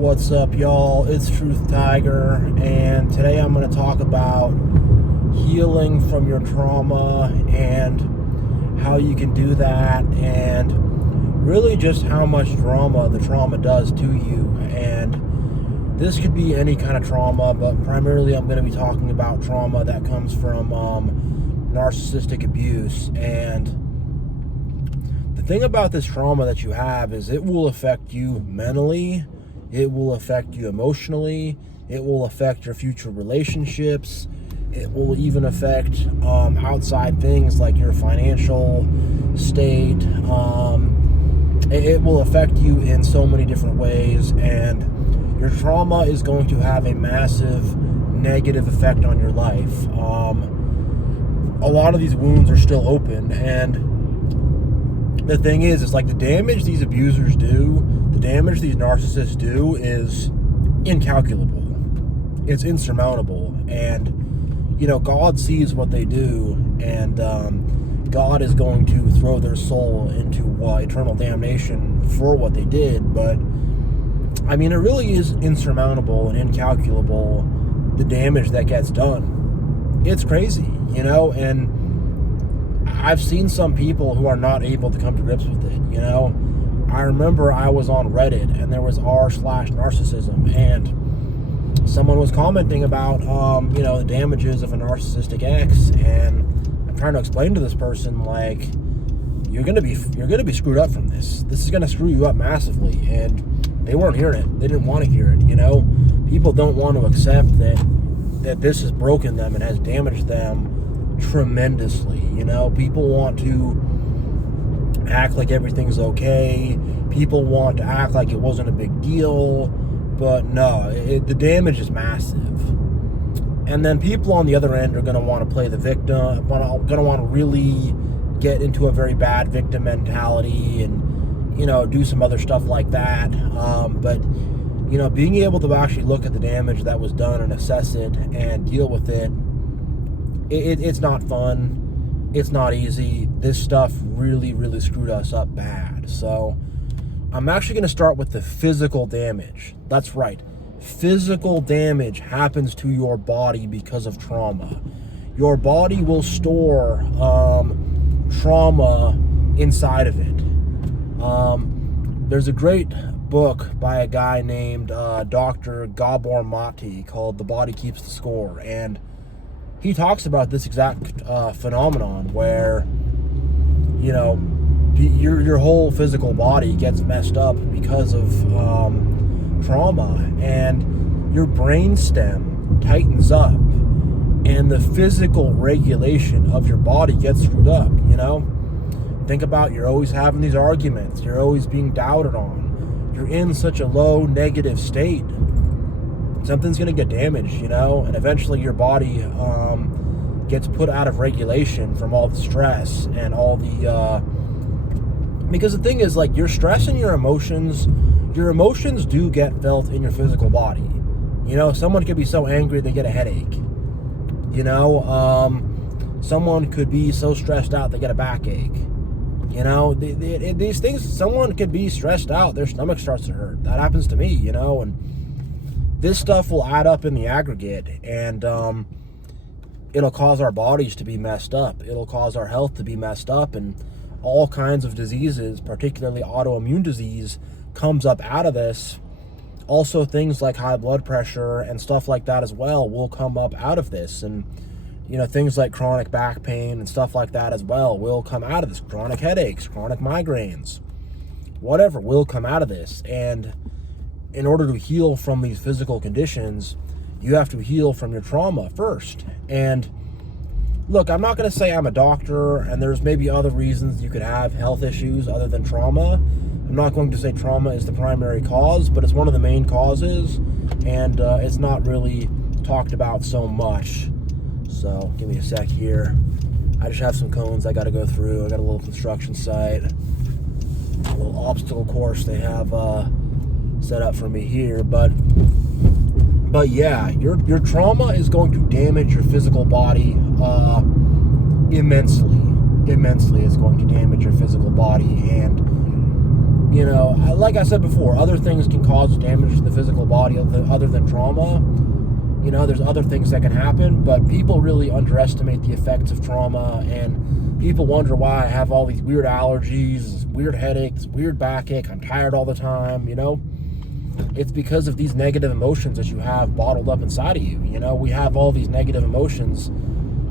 What's up, y'all? It's Truth Tiger, and today I'm going to talk about healing from your trauma and how you can do that, and really just how much drama the trauma does to you. And this could be any kind of trauma, but primarily I'm going to be talking about trauma that comes from narcissistic abuse. And the thing about this trauma that you have is it will affect you mentally, it will affect you emotionally, it will affect your future relationships, it will even affect outside things like your financial state. It will affect you in so many different ways, and your trauma is going to have a massive negative effect on your life. A lot of these wounds are still open, and the thing is like the damage these abusers do, the damage these narcissists do is incalculable. It's insurmountable. And, God sees what they do, and God is going to throw their soul into eternal damnation for what they did. But, it really is insurmountable and incalculable, the damage that gets done. It's crazy, and I've seen some people who are not able to come to grips with it. I remember I was on Reddit, and there was r/narcissism, and someone was commenting about the damages of a narcissistic ex, and I'm trying to explain to this person, like, you're gonna be screwed up from this. This is gonna screw you up massively. And they weren't hearing it. They didn't want to hear it. People don't want to accept that this has broken them and has damaged them tremendously. People want to act like everything's okay. People want to act like it wasn't a big deal, but no, the damage is massive. And then people on the other end are going to want to play the victim, going to want to really get into a very bad victim mentality and do some other stuff like that. But being able to actually look at the damage that was done and assess it and deal with it, it's not fun. It's not easy. This stuff really, really screwed us up bad. So I'm actually going to start with the physical damage. That's right. Physical damage happens to your body because of trauma. Your body will store trauma inside of it. There's a great book by a guy named Dr. Gabor Mate called The Body Keeps the Score, and he talks about this exact phenomenon where your whole physical body gets messed up because of trauma, and your brainstem tightens up, and the physical regulation of your body gets screwed up. Think about, you're always having these arguments, you're always being doubted on, you're in such a low negative state. Something's going to get damaged, and eventually your body gets put out of regulation from all the stress and all the because the thing is, like, your stress and your emotions do get felt in your physical body. Someone could be so angry they get a headache. Someone could be so stressed out they get a backache. These things, someone could be stressed out, their stomach starts to hurt. That happens to me, and this stuff will add up in the aggregate, and it'll cause our bodies to be messed up. It'll cause our health to be messed up, and all kinds of diseases, particularly autoimmune disease, comes up out of this. Also, things like high blood pressure and stuff like that as well will come up out of this. And, things like chronic back pain and stuff like that as well will come out of this. Chronic headaches, chronic migraines, whatever will come out of this. And in order to heal from these physical conditions, you have to heal from your trauma first. And look, I'm not going to say I'm a doctor, and there's maybe other reasons you could have health issues other than trauma. I'm not going to say trauma is the primary cause, but it's one of the main causes, and it's not really talked about so much. So give me a sec here. I just have some cones I got to go through. I got a little construction site, a little obstacle course they have set up for me here. But yeah, your trauma is going to damage your physical body immensely. It's going to damage your physical body, and like I said before, other things can cause damage to the physical body other than trauma. There's other things that can happen, but people really underestimate the effects of trauma, and people wonder why I have all these weird allergies, weird headaches, weird backache, I'm tired all the time, It's because of these negative emotions that you have bottled up inside of you. We have all these negative emotions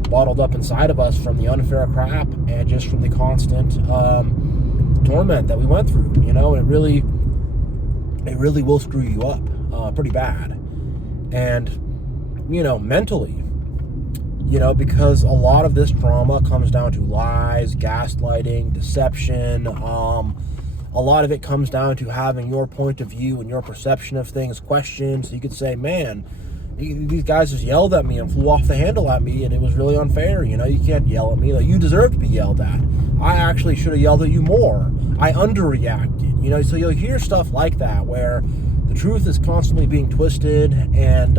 bottled up inside of us from the unfair crap and just from the constant torment that we went through. It really will screw you up pretty bad. And mentally, because a lot of this trauma comes down to lies, gaslighting, deception. A lot of it comes down to having your point of view and your perception of things questioned. So you could say, man, these guys just yelled at me and flew off the handle at me, and it was really unfair. You can't yell at me. Like, you deserve to be yelled at. I actually should have yelled at you more. I underreacted. So you'll hear stuff like that where the truth is constantly being twisted, and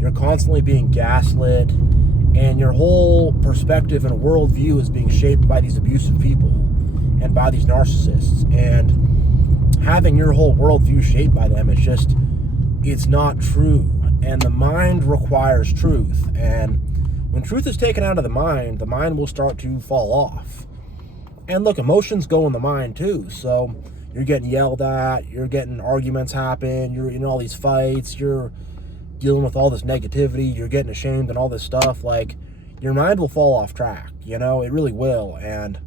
you're constantly being gaslit, and your whole perspective and worldview is being shaped by these abusive people and by these narcissists. And having your whole worldview shaped by them, it's not true. And the mind requires truth. And when truth is taken out of the mind will start to fall off. And look, emotions go in the mind too. So you're getting yelled at, you're getting arguments happen, you're in all these fights, you're dealing with all this negativity, you're getting ashamed and all this stuff. Like, your mind will fall off track, it really will. And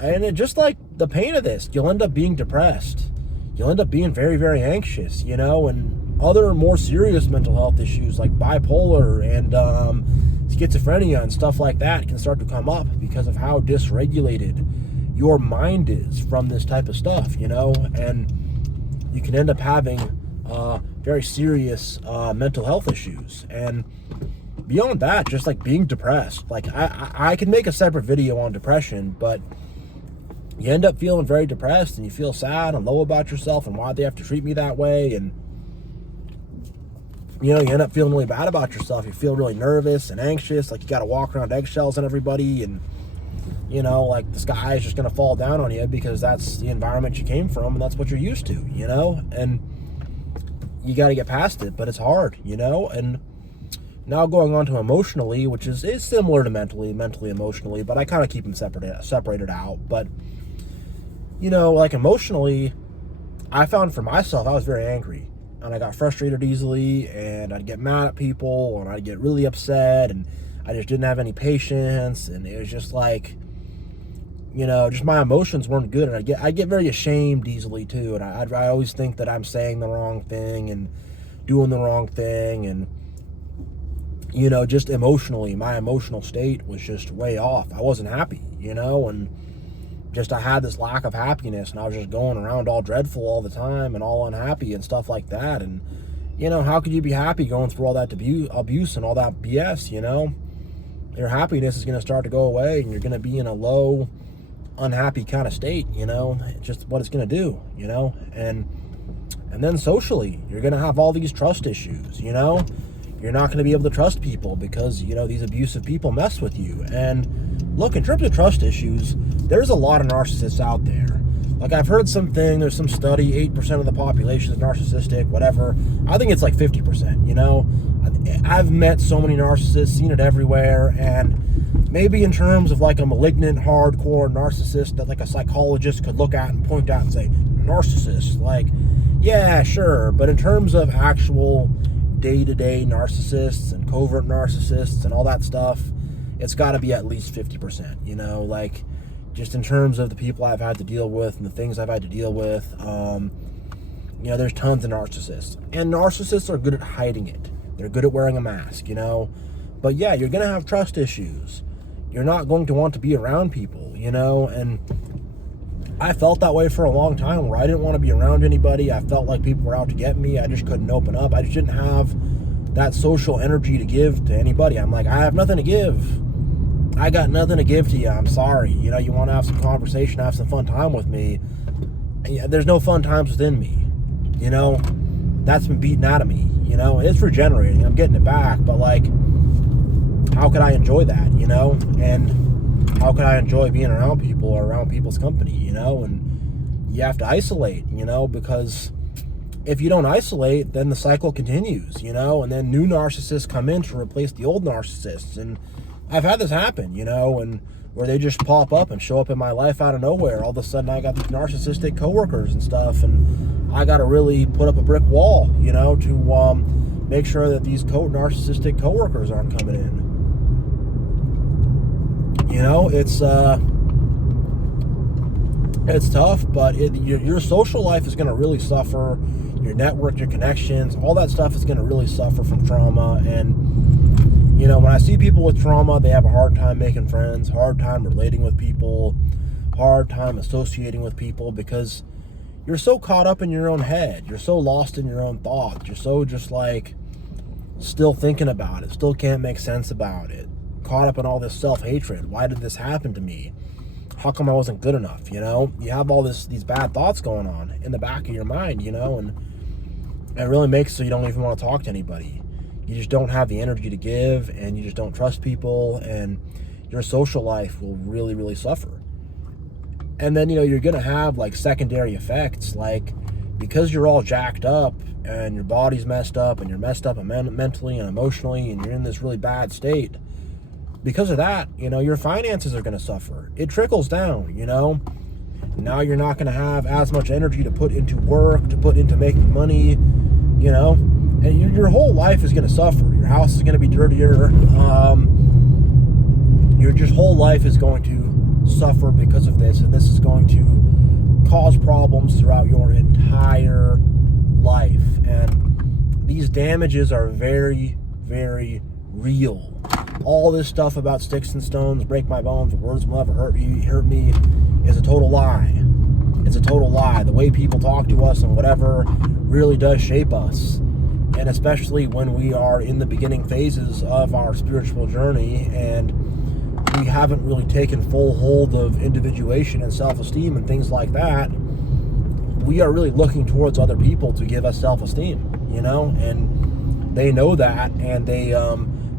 it, just like the pain of this, you'll end up being depressed. You'll end up being very, very anxious, and other more serious mental health issues like bipolar and schizophrenia and stuff like that can start to come up because of how dysregulated your mind is from this type of stuff, and you can end up having very serious mental health issues. And beyond that, just like being depressed, like I can make a separate video on depression, but you end up feeling very depressed and you feel sad and low about yourself and why they have to treat me that way. And you end up feeling really bad about yourself. You feel really nervous and anxious, like you got to walk around eggshells on everybody, and like the sky is just going to fall down on you because that's the environment you came from and that's what you're used to, and you got to get past it, but it's hard, and now going on to emotionally, which is similar to mentally, emotionally, but I kind of keep them separated out. But, like emotionally, I found for myself, I was very angry and I got frustrated easily, and I'd get mad at people and I'd get really upset, and I just didn't have any patience, and it was just like, just my emotions weren't good, and I get very ashamed easily too, and I always think that I'm saying the wrong thing and doing the wrong thing, and just emotionally, my emotional state was just way off. I wasn't happy, and just I had this lack of happiness, and I was just going around all dreadful all the time and all unhappy and stuff like that. And how could you be happy going through all that abuse and all that BS? Your happiness is going to start to go away, and you're going to be in a low, unhappy kind of state. It's just what it's going to do. And then socially, you're going to have all these trust issues. You're not going to be able to trust people because, these abusive people mess with you. And look, in terms of trust issues, there's a lot of narcissists out there. Like, I've heard there's some study, 8% of the population is narcissistic, whatever. I think it's like 50%, I've met so many narcissists, seen it everywhere, and maybe in terms of like a malignant, hardcore narcissist that like a psychologist could look at and point out and say, narcissist, like, yeah, sure. But in terms of actual day-to-day narcissists and covert narcissists and all that stuff, it's got to be at least 50%, like, just in terms of the people I've had to deal with and the things I've had to deal with. There's tons of narcissists, and narcissists are good at hiding it. They're good at wearing a mask, but yeah, you're going to have trust issues. You're not going to want to be around people, and I felt that way for a long time, where I didn't want to be around anybody. I felt like people were out to get me. I just couldn't open up. I just didn't have that social energy to give to anybody. I'm like, I have nothing to give. I got nothing to give to you. I'm sorry. You want to have some conversation, have some fun time with me. There's no fun times within me. That's been beaten out of me. It's regenerating. I'm getting it back. But, like, how could I enjoy that, And how could I enjoy being around people or around people's company, And you have to isolate, because if you don't isolate, then the cycle continues, and then new narcissists come in to replace the old narcissists. And I've had this happen, and where they just pop up and show up in my life out of nowhere. All of a sudden I got these narcissistic coworkers and stuff, and I got to really put up a brick wall, to make sure that these narcissistic coworkers aren't coming in. It's tough, but your social life is going to really suffer. Your network, your connections, all that stuff is going to really suffer from trauma. And, when I see people with trauma, they have a hard time making friends, hard time relating with people, hard time associating with people, because you're so caught up in your own head. You're so lost in your own thoughts. You're so just still thinking about it, still can't make sense about it. Caught up in all this self-hatred. Why did this happen to me? How come I wasn't good enough? You have all these bad thoughts going on in the back of your mind, and it really makes it so you don't even want to talk to anybody. You just don't have the energy to give, and you just don't trust people, and your social life will really, really suffer. And then, you're going to have secondary effects, because you're all jacked up and your body's messed up and you're messed up mentally and emotionally, and you're in this really bad state. Because of that, your finances are going to suffer. It trickles down, Now you're not going to have as much energy to put into work, to put into making money, and your whole life is going to suffer. Your house is going to be dirtier. Your just whole life is going to suffer because of this, and this is going to cause problems throughout your entire life. And these damages are very, very real. All this stuff about sticks and stones break my bones, words will never hurt me, is a total lie. It's a total lie. The way people talk to us and whatever really does shape us. And especially when we are in the beginning phases of our spiritual journey and we haven't really taken full hold of individuation and self-esteem and things like that, we are really looking towards other people to give us self-esteem, and they know that, and they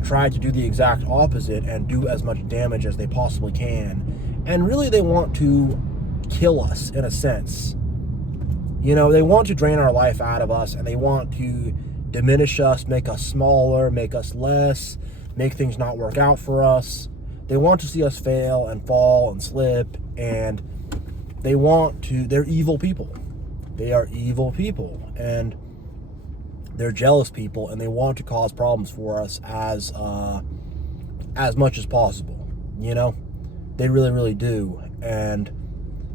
try to do the exact opposite and do as much damage as they possibly can. And really they want to kill us in a sense. They want to drain our life out of us, and they want to diminish us, make us smaller, make us less, make things not work out for us. They want to see us fail and fall and slip, and they're evil people. They are evil people, and they're jealous people, and they want to cause problems for us as much as possible. They really, really do. And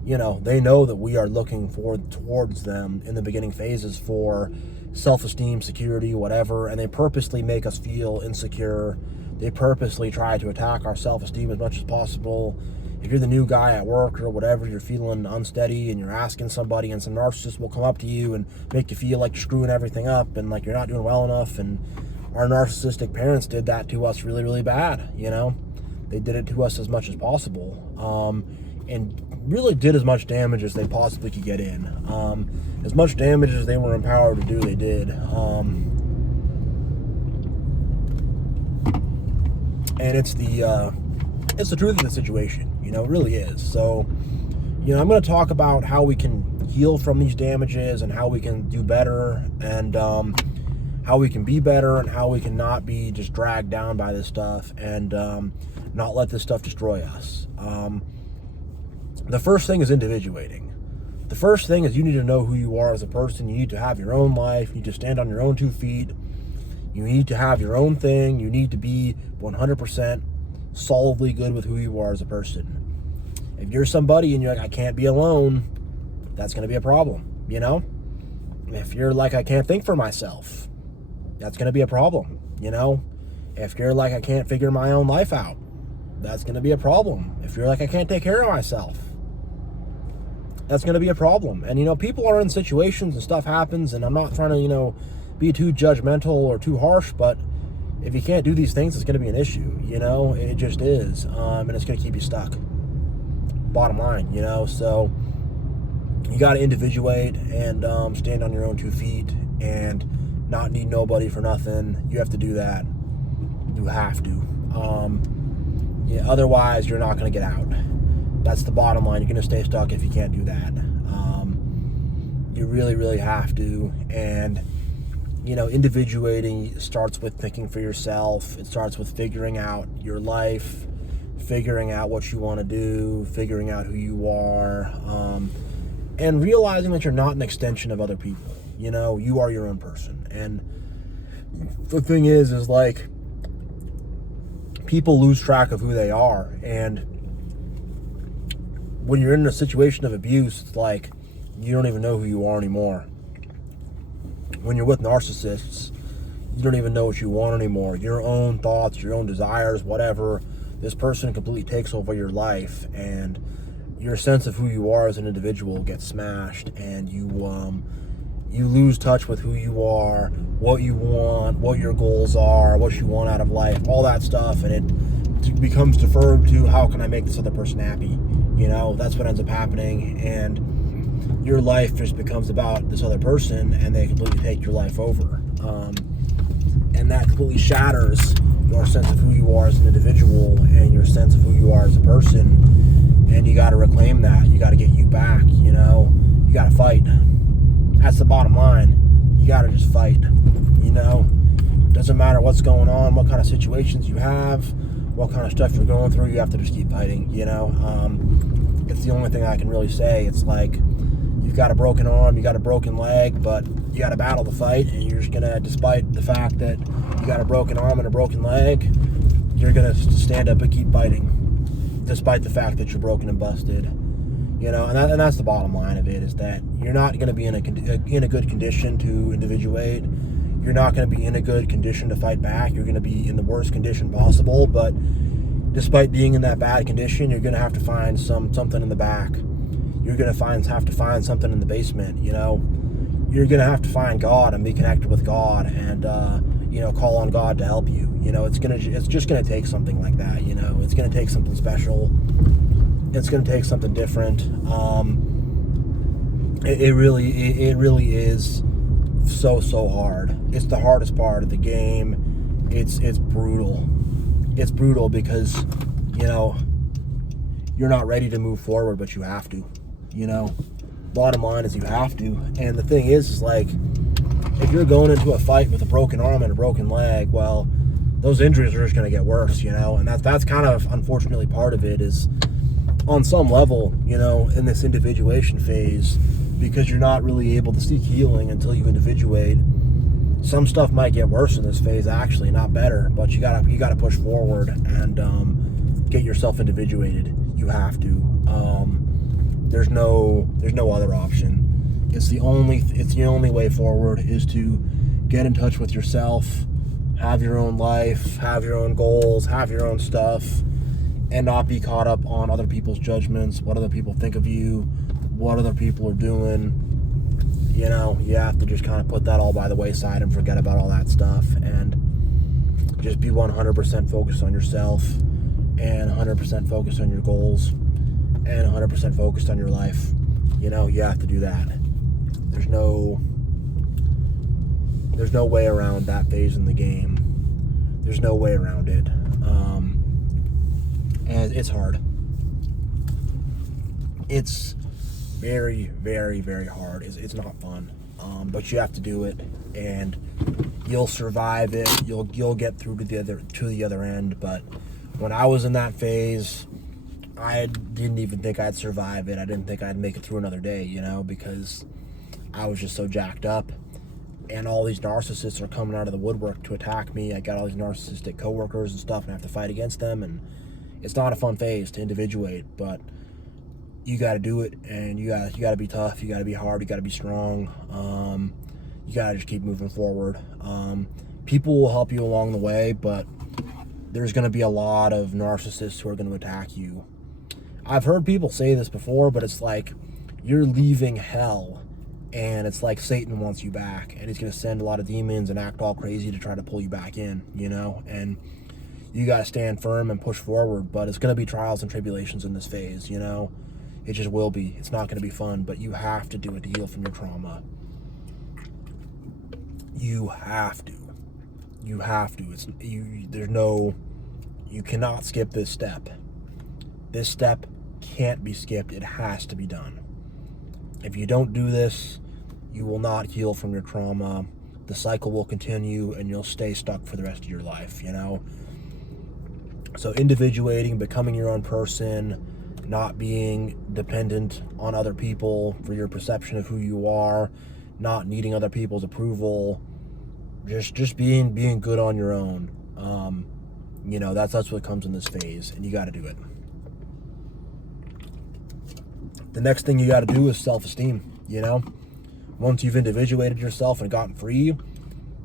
they know that we are looking towards them in the beginning phases for self-esteem, security, whatever, and they purposely make us feel insecure. They purposely try to attack our self-esteem as much as possible. If you're the new guy at work or whatever, you're feeling unsteady and you're asking somebody, and some narcissist will come up to you and make you feel like you're screwing everything up and like you're not doing well enough. And our narcissistic parents did that to us really, really bad. They did it to us as much as possible, and really did as much damage as they possibly could get in. As much damage as they were empowered to do, they did. And it's the truth of the situation. It really is. So, I'm going to talk about how we can heal from these damages and how we can do better, and how we can be better, and how we can not be just dragged down by this stuff, and not let this stuff destroy us. The first thing is individuating. The first thing is you need to know who you are as a person. You need to have your own life. You need to stand on your own 2 feet. You need to have your own thing. You need to be 100% solidly good with who you are as a person. If you're somebody and you're like, I can't be alone, that's going to be a problem, If you're like, I can't think for myself, that's going to be a problem, If you're like, I can't figure my own life out, that's going to be a problem. If you're like, I can't take care of myself, that's going to be a problem. And, people are in situations and stuff happens, and I'm not trying to, be too judgmental or too harsh, but if you can't do these things, it's going to be an issue, It just is, and it's going to keep you stuck. Bottom line, so you got to individuate and stand on your own 2 feet and not need nobody for nothing. You have to do that. You have to. Otherwise, you're not going to get out. That's the bottom line. You're going to stay stuck if you can't do that. You really, really have to. And individuating starts with thinking for yourself. It starts with figuring out your life, figuring out what you want to do, figuring out who you are, and realizing that you're not an extension of other people. You are your own person. And the thing is like, people lose track of who they are. And when you're in a situation of abuse, it's like you don't even know who you are anymore. When you're with narcissists, you don't even know what you want anymore. Your own thoughts, your own desires, whatever. This person completely takes over your life, and your sense of who you are as an individual gets smashed, and you lose touch with who you are, what you want, what your goals are, what you want out of life, all that stuff, and it becomes deferred to how can I make this other person happy. That's what ends up happening, and your life just becomes about this other person, and they completely take your life over. And that completely shatters your sense of who you are as an individual and your sense of who you are as a person. And you got to reclaim that. You got to get you back. You got to fight. That's the bottom line. You got to just fight. Doesn't matter what's going on, what kind of situations you have, what kind of stuff you're going through. You have to just keep fighting. It's the only thing I can really say. It's like, you've got a broken arm, you got a broken leg, but you got to battle the fight, and you're just gonna, despite the fact that you got a broken arm and a broken leg, you're gonna stand up and keep fighting, despite the fact that you're broken and busted. And that's the bottom line of it, is that you're not gonna be in a good condition to individuate. You're not gonna be in a good condition to fight back. You're gonna be in the worst condition possible. But despite being in that bad condition, you're gonna have to find something in the back. You're going to have to find something in the basement. You're going to have to find God and be connected with God, and call on God to help you. It's just going to take something like that. It's going to take something special. It's going to take something different. It really is so hard. It's the hardest part of the game. It's brutal. It's brutal because you're not ready to move forward, but you have to. Bottom line is you have to. And the thing is like, if you're going into a fight with a broken arm and a broken leg, well, those injuries are just going to get worse, and that's kind of unfortunately part of it, is on some level, in this individuation phase, because you're not really able to seek healing until you individuate. Some stuff might get worse in this phase, actually, not better, but you gotta push forward and get yourself individuated. You have to. There's no other option. It's the only way forward, is to get in touch with yourself, have your own life, have your own goals, have your own stuff, and not be caught up on other people's judgments, what other people think of you, what other people are doing. You have to just kind of put that all by the wayside and forget about all that stuff, and just be 100% focused on yourself, and 100% focused on your goals, and 100% focused on your life. You have to do that. There's no way around that phase in the game. There's no way around it. And it's hard. It's very, very, very hard. It's not fun. But you have to do it, and you'll survive it. You'll get through to the other end. But when I was in that phase, I didn't even think I'd survive it. I didn't think I'd make it through another day, because I was just so jacked up. And all these narcissists are coming out of the woodwork to attack me. I got all these narcissistic coworkers and stuff, and I have to fight against them. And it's not a fun phase to individuate, but you got to do it, and you got to be tough. You got to be hard. You got to be strong. You got to just keep moving forward. People will help you along the way, but there's going to be a lot of narcissists who are going to attack you. I've heard people say this before, but it's like you're leaving hell, and it's like Satan wants you back, and he's going to send a lot of demons and act all crazy to try to pull you back in, and you got to stand firm and push forward. But it's going to be trials and tribulations in this phase, it just will be. It's not going to be fun, but you have to do it to heal from your trauma. You have to. You cannot skip this step. This step can't be skipped. It has to be done. If you don't do this, you will not heal from your trauma. The cycle will continue and you'll stay stuck for the rest of your life, you know? So individuating, becoming your own person, not being dependent on other people for your perception of who you are, not needing other people's approval, just being good on your own. You know, that's what comes in this phase, and you got to do it. The next thing you got to do is self-esteem, you know? Once you've individuated yourself and gotten free,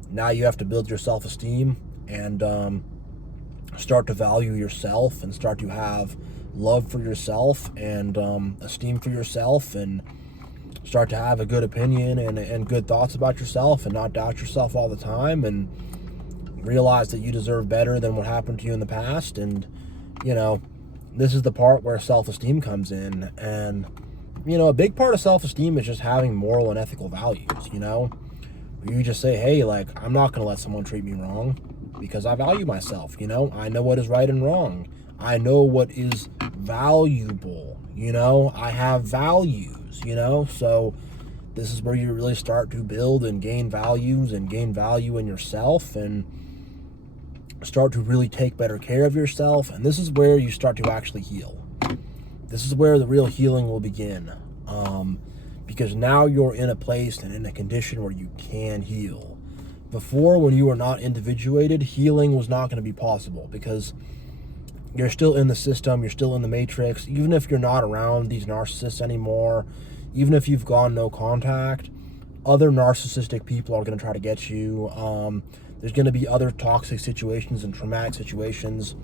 now you have to build your self-esteem and start to value yourself and start to have love for yourself and esteem for yourself, and start to have a good opinion and good thoughts about yourself, and not doubt yourself all the time, and realize that you deserve better than what happened to you in the past. And, you know, this is the part where self-esteem comes in. And, you know, a big part of self-esteem is just having moral and ethical values, you know? You just say, hey, like, I'm not going to let someone treat me wrong because I value myself, you know? I know what is right and wrong. I know what is valuable, you know? I have values, you know? So this is where you really start to build and gain values and gain value in yourself, and start to really take better care of yourself. And this is where you start to actually heal. This is where the real healing will begin, because now you're in a place and in a condition where you can heal. Before, when you were not individuated, healing was not going to be possible, because you're still in the system, you're still in the matrix. Even if you're not around these narcissists anymore, even if you've gone no contact, other narcissistic people are going to try to get you. There's going to be other toxic situations and traumatic situations.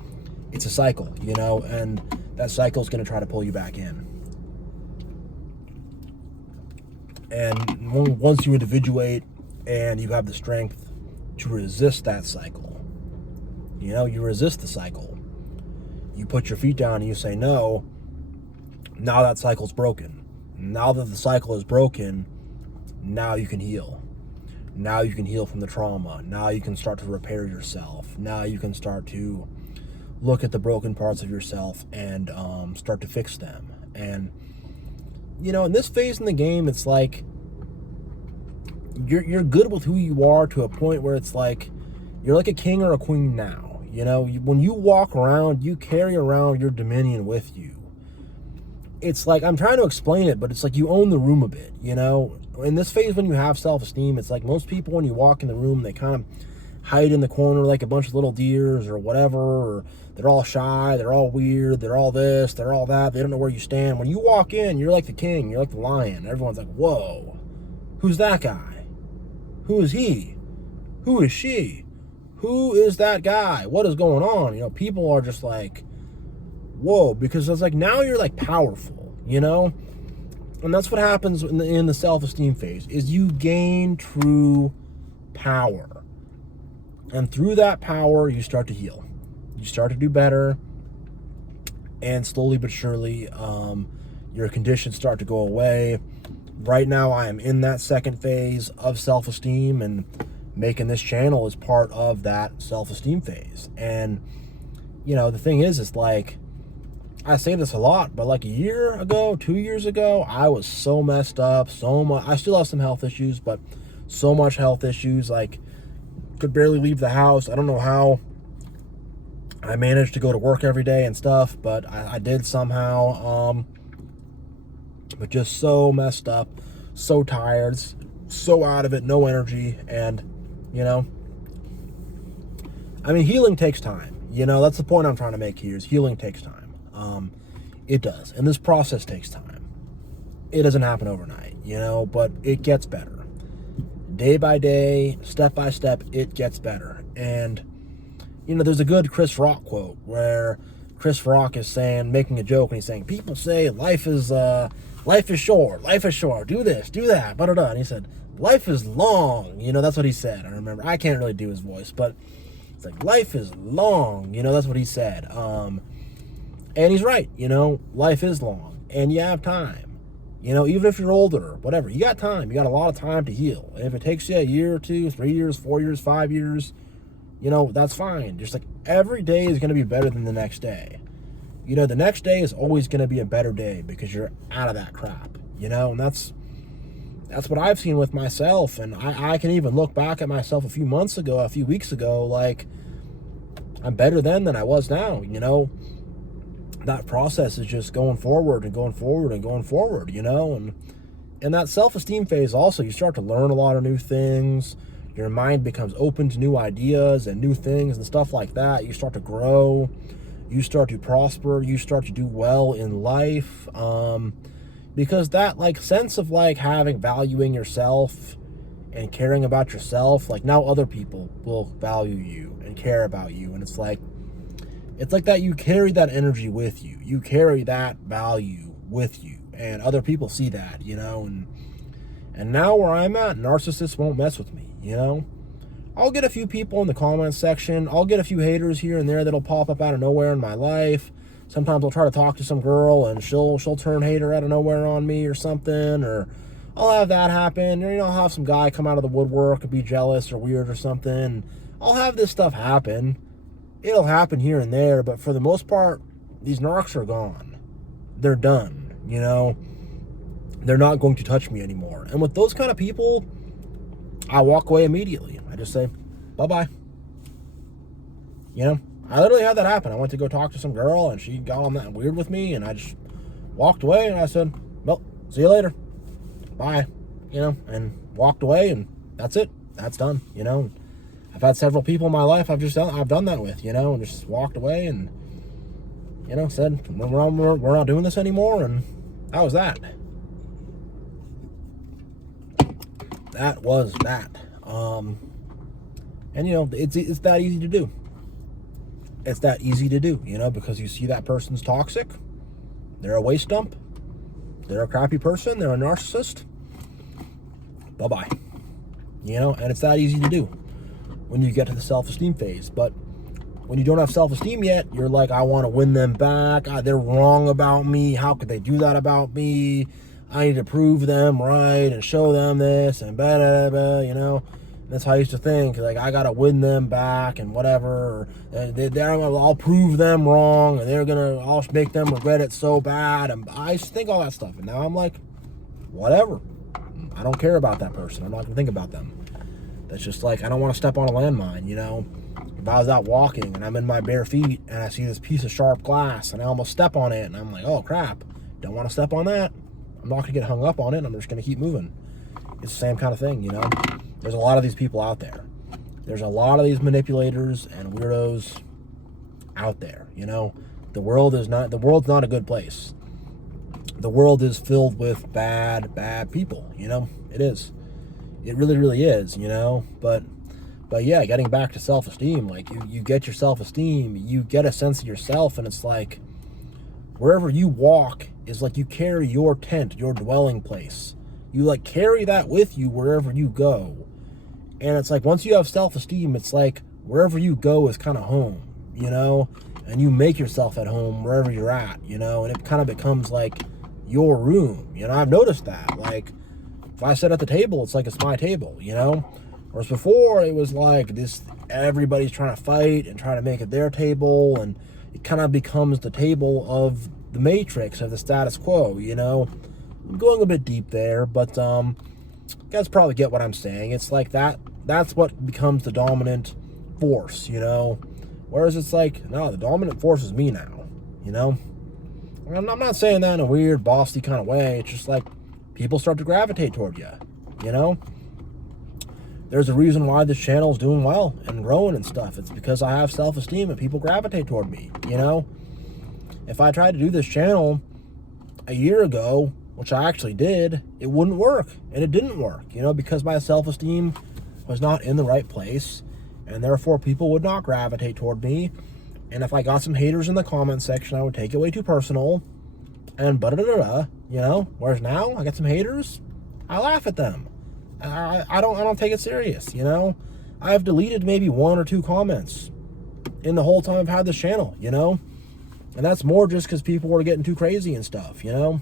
It's a cycle, you know, and that cycle is going to try to pull you back in. And once you individuate and you have the strength to resist that cycle, you know, you resist the cycle. You put your feet down and you say no. Now that cycle's broken. Now that the cycle is broken, now you can heal. Now you can heal from the trauma. Now you can start to repair yourself. Now you can start to look at the broken parts of yourself and start to fix them. And, you know, in this phase in the game, it's like you're good with who you are to a point where it's like you're like a king or a queen now. You know, when you walk around, you carry around your dominion with you. It's like, I'm trying to explain it, but it's like you own the room a bit, you know? In this phase, when you have self-esteem, it's like most people, when you walk in the room, they kind of hide in the corner like a bunch of little deers or whatever, or they're all shy, they're all weird, they're all this, they're all that, they don't know where you stand. When you walk in, you're like the king, you're like the lion. Everyone's like, whoa, who's that guy? Who is he? Who is she? Who is that guy? What is going on? You know, people are just like, whoa, because it's like now you're like powerful, you know? And that's what happens in the self-esteem phase, is you gain true power. And through that power, you start to heal. You start to do better. And slowly but surely, your conditions start to go away. Right now, I am in that second phase of self-esteem, and making this channel is part of that self-esteem phase. And, you know, the thing is, it's like, I say this a lot, but like a year ago, 2 years ago, I was so messed up, so much. I still have some health issues, but so much health issues, like could barely leave the house. I don't know how I managed to go to work every day and stuff, but I did somehow. But just so messed up, so tired, so out of it, no energy. And, you know, I mean, healing takes time. You know, that's the point I'm trying to make here, is healing takes time. It does. And this process takes time. It doesn't happen overnight, you know, but it gets better. Day by day, step by step, it gets better. And, you know, there's a good Chris Rock quote where Chris Rock is saying, making a joke, and he's saying, people say life is short, do this, do that, and he said, life is long, you know, that's what he said. I remember, I can't really do his voice, but it's like, life is long, you know, that's what he said. And he's right, you know, life is long, and you have time. You know, even if you're older, whatever, you got time. You got a lot of time to heal. And if it takes you a year or 2, 3 years, 4 years, 5 years, you know, that's fine. Just like every day is going to be better than the next day. You know, the next day is always going to be a better day because you're out of that crap, you know, and that's that's what I've seen with myself. And I can even look back at myself a few weeks ago, like, I'm better then than I was now, you know. That process is just going forward and going forward and going forward, you know. And in that self-esteem phase also, you start to learn a lot of new things. Your mind becomes open to new ideas and new things and stuff like that. You start to grow. You start to prosper. You start to do well in life. Because that, like, sense of, like, valuing yourself and caring about yourself, like, now other people will value you and care about you. And it's like that you carry that energy with you. You carry that value with you. And other people see that, you know. And now where I'm at, narcissists won't mess with me, you know. I'll get a few people in the comments section. I'll get a few haters here and there that'll pop up out of nowhere in my life. Sometimes I'll try to talk to some girl and she'll turn hater out of nowhere on me or something, or I'll have that happen. Or, you know, I'll have some guy come out of the woodwork and be jealous or weird or something. I'll have this stuff happen. It'll happen here and there, but for the most part, these narcs are gone. They're done, you know. They're not going to touch me anymore. And with those kind of people, I walk away immediately. I just say, bye-bye. You know, I literally had that happen. I went to go talk to some girl, and she got on that weird with me, and I just walked away, and I said, well, see you later. Bye. You know, and walked away, and that's it. That's done, you know. I've had several people in my life I've done that with, you know, and just walked away and, you know, said, we're not doing this anymore, and that was that. That was that. And, you know, it's that easy to do. It's that easy to do, you know, because you see that person's toxic. They're a waste dump. They're a crappy person. They're a narcissist. Bye-bye. You know, and it's that easy to do when you get to the self-esteem phase. But when you don't have self-esteem yet, you're like, I want to win them back. They're wrong about me. How could they do that about me? I need to prove them right and show them this and blah, blah, blah, you know. That's how I used to think. Like, I got to win them back and whatever. I'll prove them wrong, and I'll make them regret it so bad. And I used to think all that stuff. And now I'm like, whatever. I don't care about that person. I'm not going to think about them. That's just like, I don't want to step on a landmine, you know. If I was out walking and I'm in my bare feet and I see this piece of sharp glass and I almost step on it and I'm like, oh, crap. Don't want to step on that. I'm not going to get hung up on it. I'm just going to keep moving. It's the same kind of thing, you know. There's a lot of these people out there. There's a lot of these manipulators and weirdos out there, you know. The world's not a good place. The world is filled with bad people, you know. It is. It really, really is, you know. But yeah, getting back to self-esteem, like you get your self-esteem, you get a sense of yourself, and it's like wherever you walk is like you carry your tent, your dwelling place. You like carry that with you wherever you go. And it's like once you have self-esteem, it's like wherever you go is kind of home, you know? And you make yourself at home wherever you're at, you know? And it kind of becomes like your room, you know? I've noticed that. Like, if I sit at the table, it's like it's my table, you know? Whereas before, it was like this, everybody's trying to fight and trying to make it their table, and it kind of becomes the table of the matrix, of the status quo, you know? I'm going a bit deep there, but you guys probably get what I'm saying. It's like that's what becomes the dominant force, you know? Whereas it's like, no, the dominant force is me now, you know? I'm not saying that in a weird, bossy kind of way. It's just like people start to gravitate toward you, you know? There's a reason why this channel is doing well and growing and stuff. It's because I have self-esteem and people gravitate toward me, you know? If I tried to do this channel a year ago, which I actually did, it wouldn't work. And it didn't work, you know, because my self-esteem was not in the right place, and therefore people would not gravitate toward me. And if I got some haters in the comment section, I would take it way too personal and you know? Whereas now I got some haters, I laugh at them. I don't take it serious, you know? I've deleted maybe 1 or 2 comments in the whole time I've had this channel, you know? And that's more just because people were getting too crazy and stuff, you know?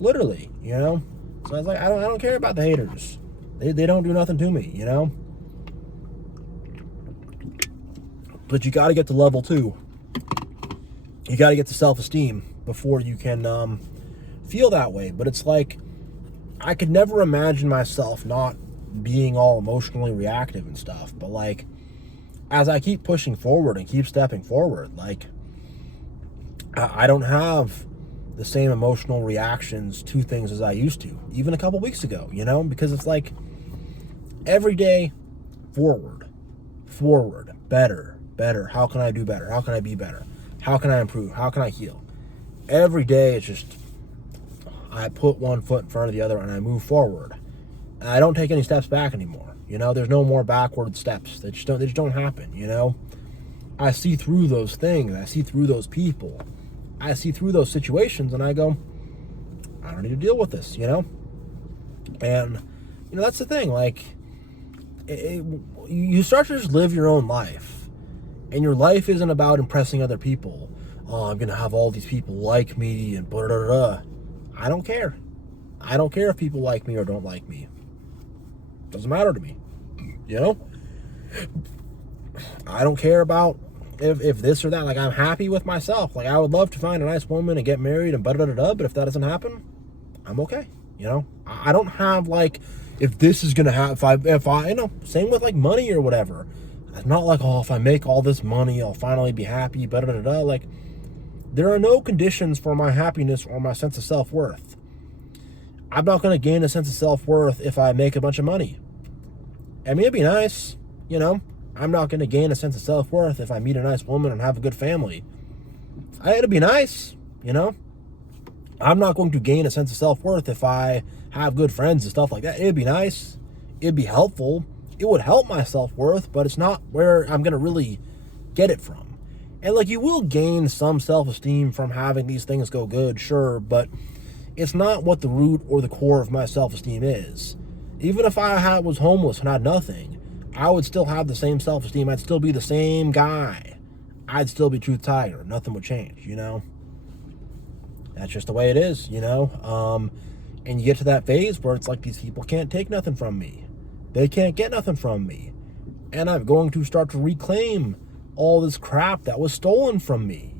Literally, you know? So I was like, I don't care about the haters. They don't do nothing to me, you know? But you got to get to level 2. You got to get to self-esteem before you can feel that way. But it's like, I could never imagine myself not being all emotionally reactive and stuff. But like, as I keep pushing forward and keep stepping forward, like, I don't have the same emotional reactions to things as I used to, even a couple weeks ago, because it's like every day forward, better. How can I do better? How can I be better? How can I improve? How can I heal? Every day it's just, I put one foot in front of the other and I move forward. And I don't take any steps back anymore. There's no more backward steps. They just don't happen, I see through those things. I see through those people. I see through those situations and I go, I don't need to deal with this, And, that's the thing. Like, you start to just live your own life. And your life isn't about impressing other people. Oh, I'm going to have all these people like me and blah, blah, blah. I don't care. I don't care if people like me or don't like me. Doesn't matter to me. I don't care about if this or that. Like, I'm happy with myself. Like, I would love to find a nice woman and get married and but if that doesn't happen, I'm okay. I don't have like, if this is gonna happen, if I same with like money or whatever. It's not like, oh, if I make all this money, I'll finally be happy. Like, there are no conditions for my happiness or my sense of self-worth. I'm not gonna gain a sense of self-worth if I make a bunch of money. I mean, it'd be nice, I'm not going to gain a sense of self-worth if I meet a nice woman and have a good family. It'd be nice, I'm not going to gain a sense of self-worth if I have good friends and stuff like that. It'd be nice. It'd be helpful. It would help my self-worth, but it's not where I'm going to really get it from. And like, you will gain some self-esteem from having these things go good, sure, but it's not what the root or the core of my self-esteem is. Even if I was homeless and had nothing, I would still have the same self-esteem. I'd still be the same guy. I'd still be Truth Tiger. Nothing would change, That's just the way it is, And you get to that phase where it's like, these people can't take nothing from me. They can't get nothing from me. And I'm going to start to reclaim all this crap that was stolen from me,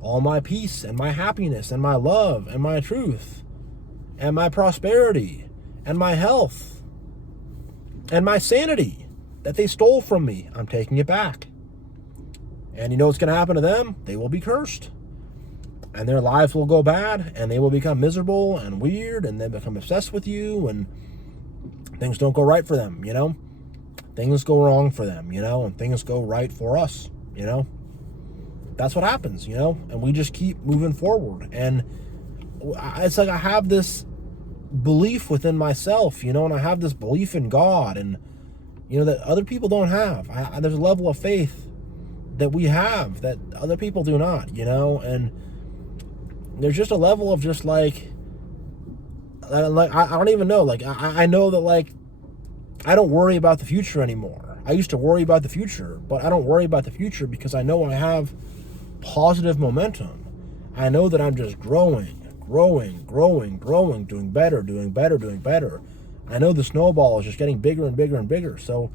All my peace and my happiness and my love and my truth and my prosperity and my health and my sanity that they stole from me. I'm taking it back. And you know what's going to happen to them? They will be cursed. And their lives will go bad, and they will become miserable and weird, and they become obsessed with you, and things don't go right for them, Things go wrong for them, and things go right for us, That's what happens, And we just keep moving forward. And it's like I have this belief within myself, and I have this belief in God, and, that other people don't have. There's a level of faith that we have that other people do not, and there's just a level of just like I don't even know, like I know that, like, I don't worry about the future anymore. I used to worry about the future, but I don't worry about the future because I know I have positive momentum. I know that I'm just growing, doing better. I know the snowball is just getting bigger and bigger and bigger, so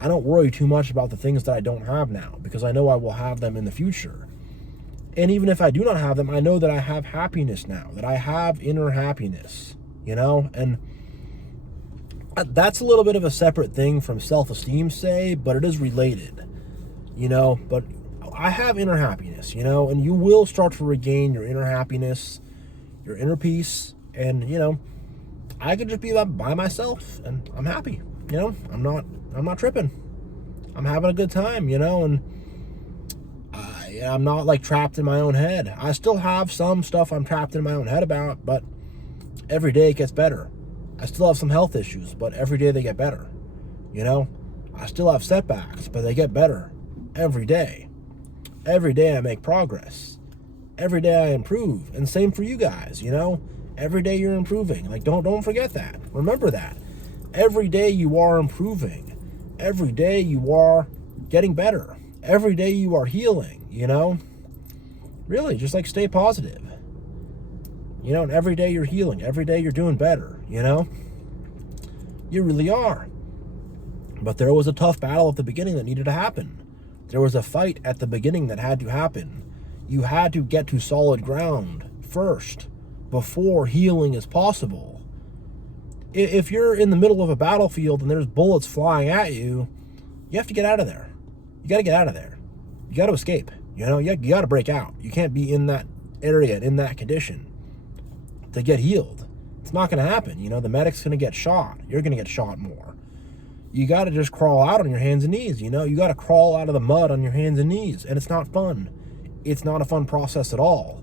I don't worry too much about the things that I don't have now because I know I will have them in the future. And even if I do not have them, I know that I have happiness now, that I have inner happiness, and that's a little bit of a separate thing from self-esteem, say, but it is related, but I have inner happiness, and you will start to regain your inner happiness, your inner peace, and, I could just be by myself and I'm happy, I'm not tripping. I'm having a good time, and I'm not like trapped in my own head. I still have some stuff I'm trapped in my own head about, but every day it gets better. I still have some health issues, but every day they get better. I still have setbacks, but they get better every day. Every day I make progress. Every day I improve. And same for you guys, Every day you're improving. Like, don't forget that. Remember that. Every day you are improving. Every day you are getting better. Every day you are healing, Really, just like stay positive. And every day you're healing. Every day you're doing better, You really are. But there was a tough battle at the beginning that needed to happen. There was a fight at the beginning that had to happen. You had to get to solid ground first before healing is possible. if you're in the middle of a battlefield and there's bullets flying at you, you have to get out of there. You got to get out of there. You got to escape. You got to break out. You can't be in that area, in that condition to get healed. It's not going to happen. The medic's going to get shot. You're going to get shot more. You got to just crawl out on your hands and knees. You got to crawl out of the mud on your hands and knees, and it's not fun. It's not a fun process at all.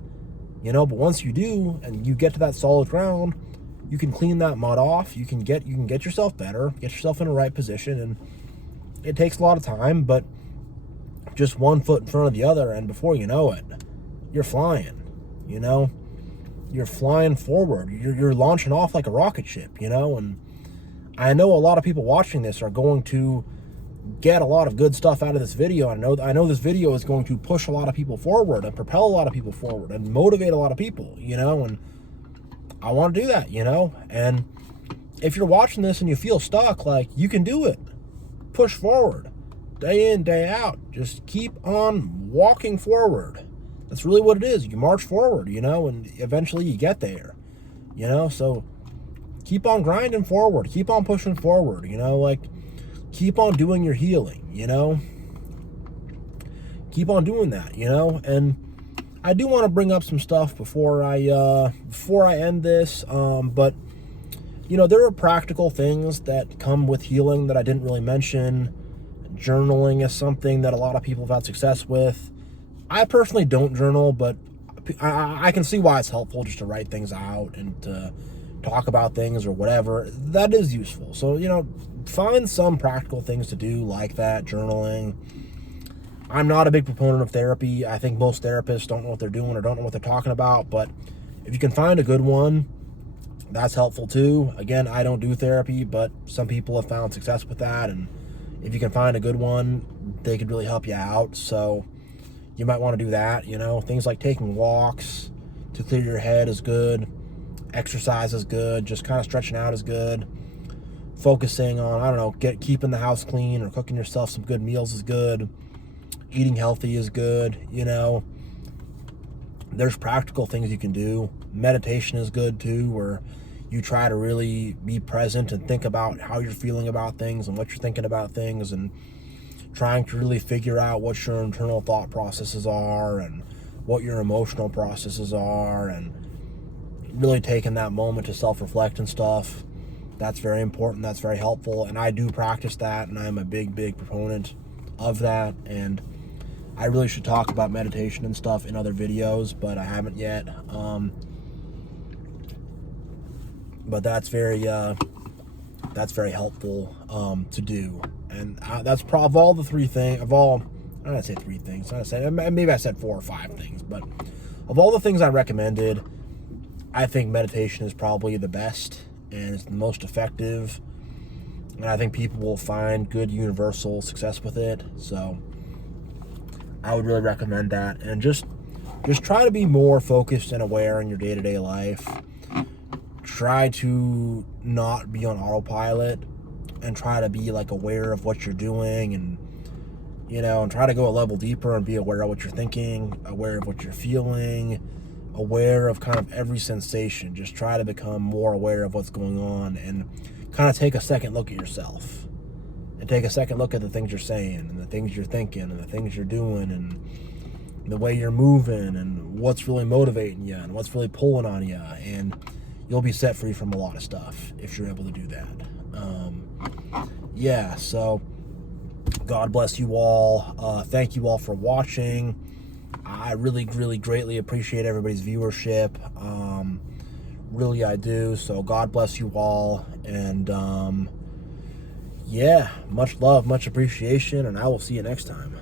But once you do and you get to that solid ground, you can clean that mud off. You can get yourself better, get yourself in the right position, and it takes a lot of time, but just one foot in front of the other, and before you know it, you're flying. You're flying forward. You're launching off like a rocket ship. And I know a lot of people watching this are going to get a lot of good stuff out of this video. I know this video is going to push a lot of people forward and propel a lot of people forward and motivate a lot of people, and I want to do that, and if you're watching this and you feel stuck, like, you can do it. Push forward, day in, day out. Just keep on walking forward. That's really what it is. You march forward, and eventually you get there, so keep on grinding forward, keep on pushing forward, keep on doing your healing, keep on doing that, and I do want to bring up some stuff before I end this, but there are practical things that come with healing that I didn't really mention. Journaling is something that a lot of people have had success with. I personally don't journal, but I can see why it's helpful just to write things out and to talk about things or whatever. That is useful. So, find some practical things to do like that, journaling. I'm not a big proponent of therapy. I think most therapists don't know what they're doing or don't know what they're talking about, but if you can find a good one, that's helpful too. Again, I don't do therapy, but some people have found success with that, and if you can find a good one, they could really help you out. So you might want to do that. Things like taking walks to clear your head is good. Exercise is good. Just kind of stretching out is good. Focusing on, keeping the house clean or cooking yourself some good meals is good. Eating healthy is good. There's practical things you can do. Meditation is good too, where you try to really be present and think about how you're feeling about things and what you're thinking about things, and trying to really figure out what your internal thought processes are and what your emotional processes are, and really taking that moment to self-reflect and stuff. That's very important. That's very helpful, and I do practice that, and I'm a big proponent of that. And I really should talk about meditation and stuff in other videos, but I haven't yet. But that's very helpful to do. And that's of all the three things, I'm not gonna say three things. Maybe I said 4 or 5 things, but of all the things I recommended, I think meditation is probably the best and it's the most effective. And I think people will find good universal success with it. So I would really recommend that. And just try to be more focused and aware in your day-to-day life. Try to not be on autopilot, and try to be aware of what you're doing, and and try to go a level deeper and be aware of what you're thinking, aware of what you're feeling, aware of kind of every sensation. Just try to become more aware of what's going on, and kind of take a second look at yourself, and take a second look at the things you're saying and the things you're thinking and the things you're doing and the way you're moving and what's really motivating you and what's really pulling on you, and you'll be set free from a lot of stuff if you're able to do that. So God bless you all. Thank you all for watching. I really greatly appreciate everybody's viewership. Really, I do. So God bless you all. And much love, much appreciation, and I will see you next time.